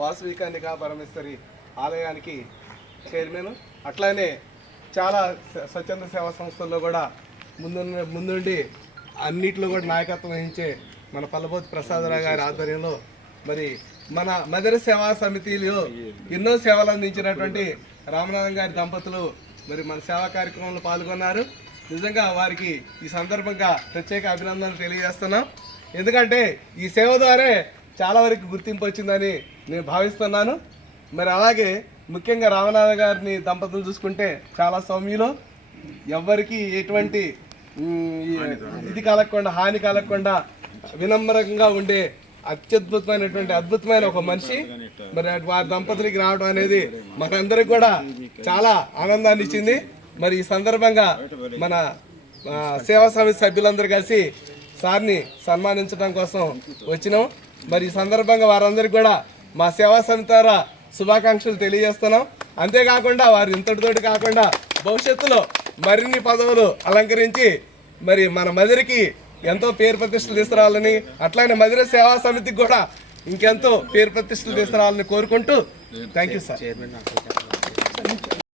వాసవి కన్యకా పరమేశ్వరి ఆలయానికి చైర్మన్. అట్లానే చాలా స్వచ్ఛంద సేవా సంస్థల్లో కూడా ముందుండి అన్నిట్లో కూడా నాయకత్వం వహించే మన పల్లబోతు ప్రసాదరావు గారి ఆధ్వర్యంలో మరి మన మదర్ సేవా సమితిలో ఎన్నో సేవలు అందించినటువంటి రామనాథం గారి దంపతులు మరి మన సేవా కార్యక్రమంలో పాల్గొన్నారు. నిజంగా వారికి ఈ సందర్భంగా ప్రత్యేక అభినందనలు తెలియజేస్తున్నాం. ఎందుకంటే ఈ సేవ ద్వారా చాలా వరకు గుర్తింపు వచ్చిందని నేను భావిస్తున్నాను. మరి అలాగే ముఖ్యంగా రామనాథ గారిని దంపతులు చూసుకుంటే చాలా సౌమ్యులు, ఎవ్వరికి ఎటువంటి ఇది కలగకుండా హాని కలగకుండా వినమ్రంగా ఉండే అద్భుతమైన ఒక మనిషి. మరి వారి దంపతులకి రావడం అనేది మనందరికి కూడా చాలా ఆనందాన్ని ఇచ్చింది. మరి ఈ సందర్భంగా మన సేవా సమితి సభ్యులందరూ కలిసి సార్ని సన్మానించడం కోసం వచ్చినాం. మరి ఈ సందర్భంగా వారందరికీ కూడా మా సేవా సమితి ద్వారా శుభాకాంక్షలు తెలియజేస్తున్నాం. అంతేకాకుండా వారు ఇంతటితోటి కాకుండా భవిష్యత్తులో మరిన్ని పదవులు అలంకరించి మరి మన మదిరికి ఎంతో పేరు ప్రతిష్టలు తీసుకురావాలని, అట్లానే మదిర సేవా సమితికి కూడా ఇంకెంతో పేరు ప్రతిష్టలు తీసుకురావాలని కోరుకుంటూ థ్యాంక్ యూ సార్.